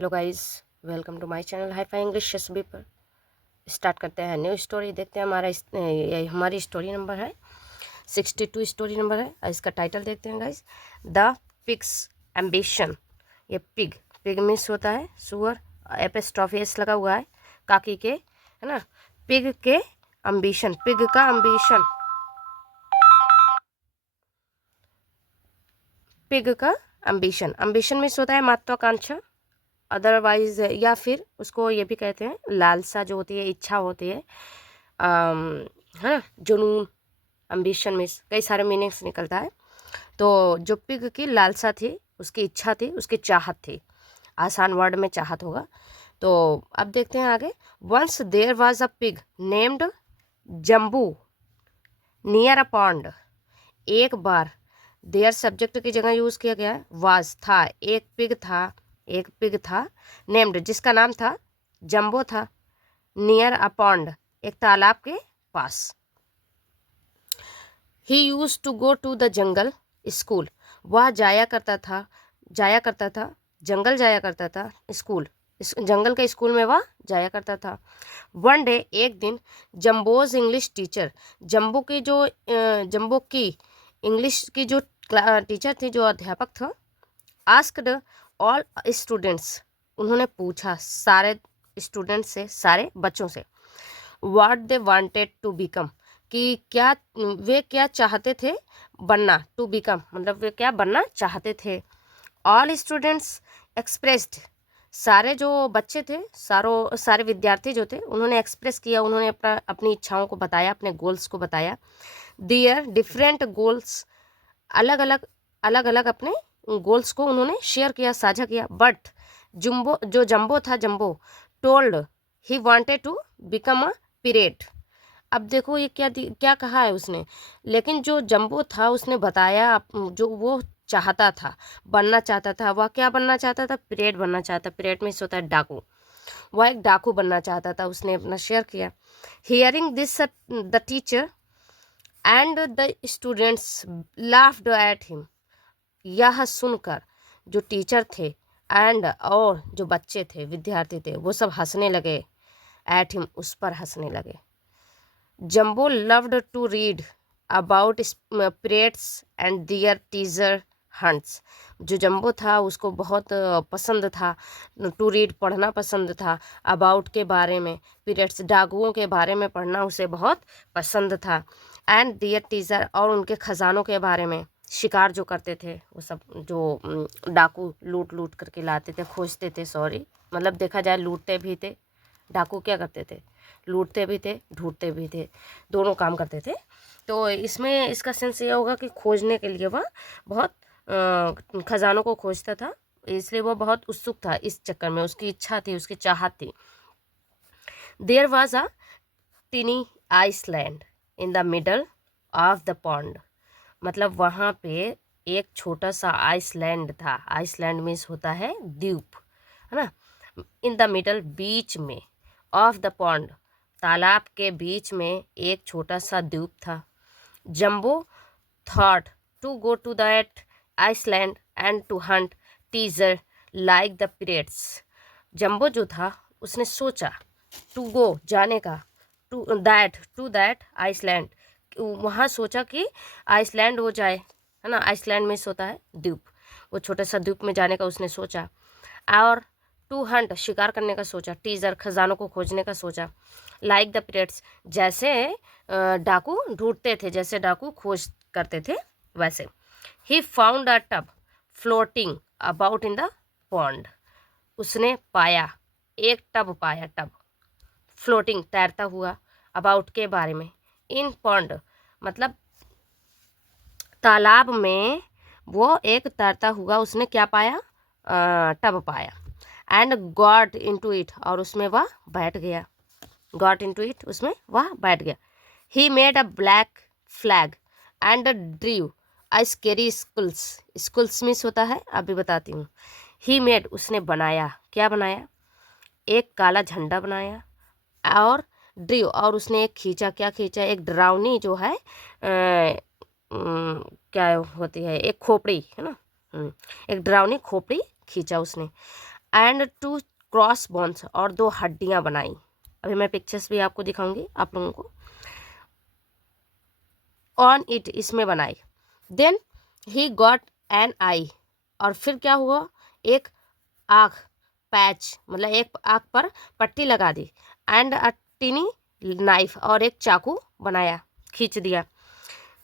Hello guys, welcome to my channel hi fi English SB पर। Start करते हैं new story. देखते हैं ये हमारी स्टोरी नंबर है 62 स्टोरी नंबर है। इसका टाइटल देखते हैं गाइस, द पिग्स एम्बिशन। ये पिग मीन्स होता है सुअर, एपिस्ट्रॉफी एस लगा हुआ है काकी के, है ना। पिग के एम्बिशन, पिग का एम्बिशन, पिग का एम्बिशन। एम्बिशन मीन्स होता है महत्वाकांक्षा, अदरवाइज या फिर उसको ये भी कहते हैं लालसा, जो होती है इच्छा होती है, है ना, जुनून। एम्बिशन मीन्स कई सारे मीनिंग्स निकलता है। तो जो पिग की लालसा थी, उसकी इच्छा थी, उसकी चाहत थी, आसान वर्ड में चाहत होगा। तो अब देखते हैं आगे। Once there was a pig named Jumbo near a pond. एक बार देयर सब्जेक्ट की जगह यूज किया गया है वाज, था, एक पिग था नेम्ड, जिसका नाम था जम्बो था, नियर अ पॉन्ड, एक तालाब के पास। He used to go to the jungle school. वह जाया करता था जंगल जाया करता था स्कूल, इस जंगल के स्कूल में वह जाया करता था। वन डे, एक दिन, जम्बोज इंग्लिश टीचर, जम्बो की इंग्लिश की जो टीचर थी, जो अध्यापक था, आस्क्ड ऑल स्टूडेंट्स, उन्होंने पूछा सारे स्टूडेंट से, सारे बच्चों से, what they wanted to become, कि वे क्या चाहते थे बनना, टू बिकम मतलब वे क्या बनना चाहते थे। ऑल स्टूडेंट्स एक्सप्रेस्ड, सारे जो बच्चे थे, सारे विद्यार्थी जो थे, उन्होंने एक्सप्रेस किया, उन्होंने अपनी इच्छाओं को बताया, अपने गोल्स को बताया। दियर डिफरेंट गोल्स, अलग अलग अपने गोल्स को उन्होंने शेयर किया, साझा किया। But Jumbo told he wanted to become a pirate. अब देखो ये क्या कहा है उसने, लेकिन जो जम्बो था उसने बताया जो वो चाहता था, बनना चाहता था। वह क्या बनना चाहता था? पिरेट बनना चाहता। पिरेट में होता है डाकू। वह एक डाकू बनना चाहता था, उसने अपना शेयर किया। Hearing this the teacher and the students laughed at him. यह सुनकर जो टीचर थे एंड और जो बच्चे थे, विद्यार्थी थे, वो सब हंसने लगे। एट हिम, उस पर हंसने लगे। Jumbo loved to read about parades and their treasure hunts. जो जम्बो था उसको बहुत पसंद था टू रीड, पढ़ना पसंद था, अबाउट के बारे में, पीरियड्स डाकुओं के बारे में पढ़ना उसे बहुत पसंद था, एंड दियर टीजर, और उनके खजानों के बारे में, शिकार जो करते थे वो सब, जो डाकू लूट करके लाते थे, खोजते थे, सॉरी, मतलब देखा जाए लूटते भी थे। डाकू क्या करते थे? लूटते भी थे, ढूंढते भी थे, दोनों काम करते थे। तो इसमें इसका सेंस ये होगा कि खोजने के लिए वह बहुत खजानों को खोजता था, इसलिए वो बहुत उत्सुक था। इस चक्कर में उसकी इच्छा थी, उसकी चाहत थी। There was a tiny island in the middle of the pond. मतलब वहाँ पे एक छोटा सा आइसलैंड था। आइसलैंड मीन्स होता है द्वीप, है ना। इन द मिडल, बीच में, ऑफ द पॉन्ड, तालाब के बीच में एक छोटा सा द्वीप था। Jumbo thought to go to that island and to hunt treasure like the pirates. Jumbo जो था उसने सोचा टू गो, जाने का, टू दैट आइसलैंड, वहाँ सोचा कि आइसलैंड वो जाए, है ना। आइसलैंड में होता है द्वीप, वो छोटा सा द्वीप में जाने का उसने सोचा। और टू हंट, शिकार करने का सोचा। टीजर, खजानों को खोजने का सोचा। लाइक द पिरेट्स, जैसे डाकू ढूंढते थे, जैसे डाकू खोज करते थे, वैसे। He found a tub floating about in the pond. उसने पाया, एक टब पाया, टब फ्लोटिंग, तैरता हुआ, अबाउट के बारे में, इन पॉन्ड मतलब तालाब में, वो एक तैरता हुआ उसने क्या पाया? टब पाया। एंड गॉट इनटू इट, और उसमें वह बैठ गया। गॉट इनटू इट, उसमें वह बैठ गया। He made a black flag and ड्रीव a scary schools. Schools means होता है, अभी बताती हूँ। ही मेड, उसने बनाया, क्या बनाया? एक काला झंडा बनाया। और ड्रीव, और उसने एक खींचा, क्या खींचा? एक डरावनी जो है क्या होती है, एक खोपड़ी, है ना। एक डरावनी खोपड़ी खींचा उसने। एंड 2 क्रॉस बोन्स, और 2 हड्डियां बनाई। अभी मैं पिक्चर्स भी आपको दिखाऊंगी आप लोगों को। ऑन इट, इसमें बनाई। देन ही गॉट एन आई, और फिर क्या हुआ, एक आँख, पैच मतलब एक आँख पर पट्टी लगा दी। एंड अ टिनी नाइफ, और एक चाकू बनाया, खींच दिया।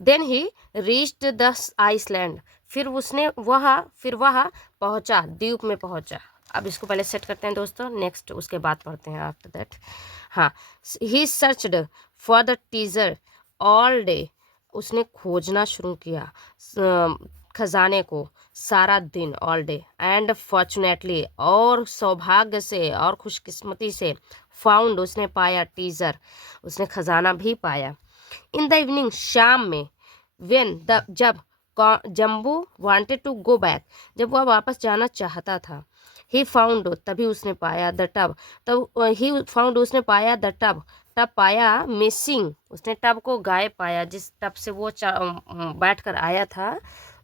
Then he reached the island, फिर वह पहुंचा, द्वीप में पहुंचा। अब इसको पहले सेट करते हैं दोस्तों, नेक्स्ट उसके बाद पढ़ते हैं आफ्टर दैट। हाँ, he searched for the treasure all day, उसने खोजना शुरू किया खजाने को सारा दिन, ऑल डे। एंड फॉर्चुनेटली, और सौभाग्य से और खुशकिस्मती से, फाउंड, उसने पाया, टीजर, उसने खजाना भी पाया। इन द इवनिंग, शाम में, जब Jumbo wanted to go back, जब वह वापस जाना चाहता था, ही फाउंड, तभी उसने पाया, द टब, तब ही फाउंड, उसने पाया द टब, टब पाया मिसिंग, उसने टब को गायब पाया, जिस टब से वो बैठ कर आया था,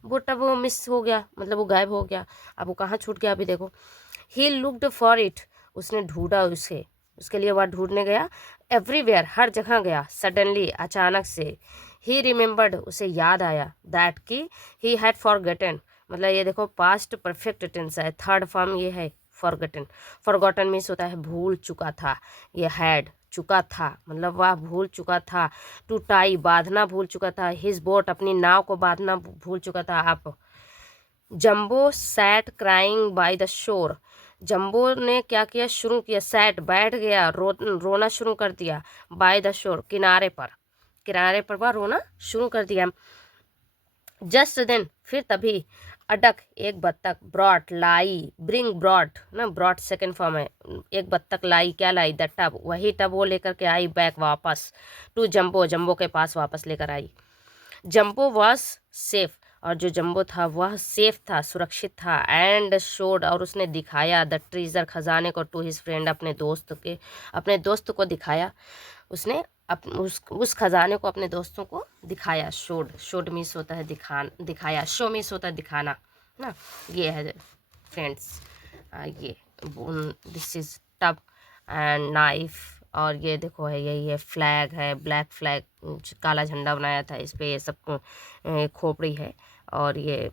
वो टब मिस हो गया, मतलब वो गायब हो गया। अब वो कहाँ छूट गया, अभी देखो। ही लुक्ड फॉर इट, उसने ढूंढा उसे, उसके लिए वह ढूंढने गया। एवरीवेयर, हर जगह गया। सडनली, अचानक से। ही रिमेम्बर्ड, उसे याद आया। दैट की ही हैड फॉरगेटन, मतलब ये देखो पास्ट परफेक्ट टेंस है, थर्ड फॉर्म ये है फॉरगेटन। फॉरगॉटन मीन्स होता है भूल चुका था, ये हैड, चुका था मतलब वह भूल चुका था। टू टाई, बांधना भूल चुका था। हिज बोट, अपनी नाव को बांधना भूल चुका था। आप Jumbo sat crying by the shore, Jumbo ने क्या किया, शुरू किया, सैट, बैठ गया, रोना शुरू कर दिया। बाय द शोर, किनारे पर, किनारे पर वह रोना शुरू कर दिया। जस्ट देन, फिर तभी, अडक, एक बत्तख, ब्रॉट, लाई, ब्रिंग ब्रॉट ना, ब्रॉट सेकेंड फॉर्म है, एक बत्तख लाई, क्या लाई, द टब, वही टब वो लेकर के आई, बैक, वापस, टू जम्बो, जम्बो के पास वापस लेकर आई। जम्बो वॉज सेफ, और जो जम्बो था वह सेफ था, सुरक्षित था। एंड शोड, और उसने दिखाया, द ट्रेजर, खजाने को, टू हिज फ्रेंड, अपने दोस्त को दिखाया। उसने उस खजाने को अपने दोस्तों को दिखाया। शोड मीन्स होता है दिखाया, शो मीन्स होता है दिखाना ना। ये है फ्रेंड्स, ये this is tub and knife, और ये देखो है, ये फ्लैग है, ब्लैक फ्लैग, काला झंडा बनाया था इस पे, ये सब खोपड़ी है। और ये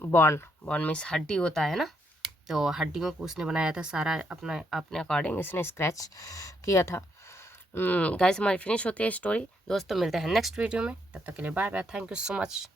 बॉन मीन्स हड्डी होता है ना, तो हड्डियों को उसने बनाया था सारा, अपने अकॉर्डिंग इसने स्क्रैच किया था। गाइस, हमारी फिनिश होती है स्टोरी दोस्तों, मिलते हैं नेक्स्ट वीडियो में, तब तक के लिए bye bye, thank you so much.